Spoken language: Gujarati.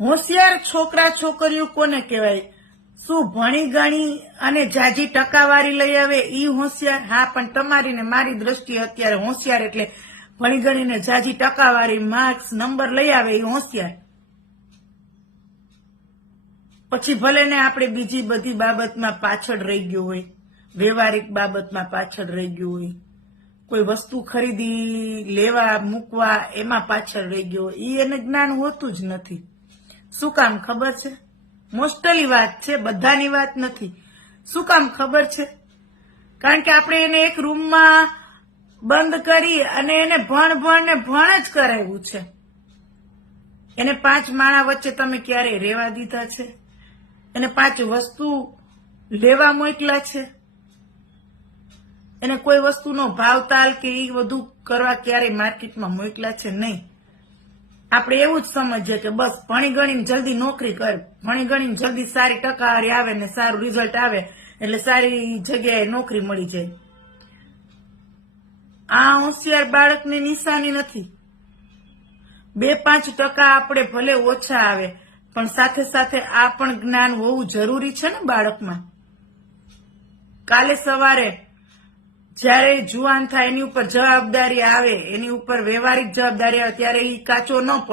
હોશિયાર છોકરા છોકરીઓ કોને કહેવાય? શું ભણી ગણી અને જાજી ટકાવારી લઈ આવે ઈ હોશિયાર? હા, પણ તમારી ને મારી દ્રષ્ટિએ અત્યારે હોશિયાર એટલે ભણી ગણીને જાજી ટકાવારી માર્ક્સ નંબર લઈ આવે ઈ હોશિયાર. પછી ભલે ને આપણે બીજી બધી બાબતમાં પાછળ રહી ગયો હોય, વ્યવહારિક બાબતમાં પાછળ રહી ગયો હોય, કોઈ વસ્તુ ખરીદી લેવા મૂકવા એમાં પાછળ રહી ગયો હોય, ઈ એને જ્ઞાન હોતું જ નથી. શું કામ ખબર છે? મોસ્ટલી વાત છે, બધાની વાત નથી. શું કામ ખબર છે? કારણ કે આપણે એને એક રૂમમાં બંધ કરી અને એને ભણ જ કરાવ્યું છે. એને 5 માળા વચ્ચે તમે ક્યારેય રહેવા દીધા છે? એને 5 વસ્તુ લેવા મોકલા છે? એને કોઈ વસ્તુનો ભાવતાલ કે એ બધું કરવા ક્યારેય માર્કેટમાં મોકલા છે? નહીં. આપણે એવું જ સમજીએ કે બસ ભણી ગણીને જલ્દી નોકરી કર, ભણી ગણીને જલ્દી સારી ટકાવારી આવે ને સારું રિઝલ્ટ આવે એટલે સારી જગ્યાએ નોકરી મળી જાય. આ હોશિયાર બાળકની નિશાની નથી. 2-5% આપણે ભલે ઓછા આવે પણ સાથે સાથે આ પણ જ્ઞાન હોવું જરૂરી છે ને બાળકમાં. કાલે સવારે જ્યારે જુવાન થાય એની ઉપર જવાબદારી આવે, એની ઉપર વ્યવહારિક જવાબદારી આવે ત્યારે એ કાચો ન પડે.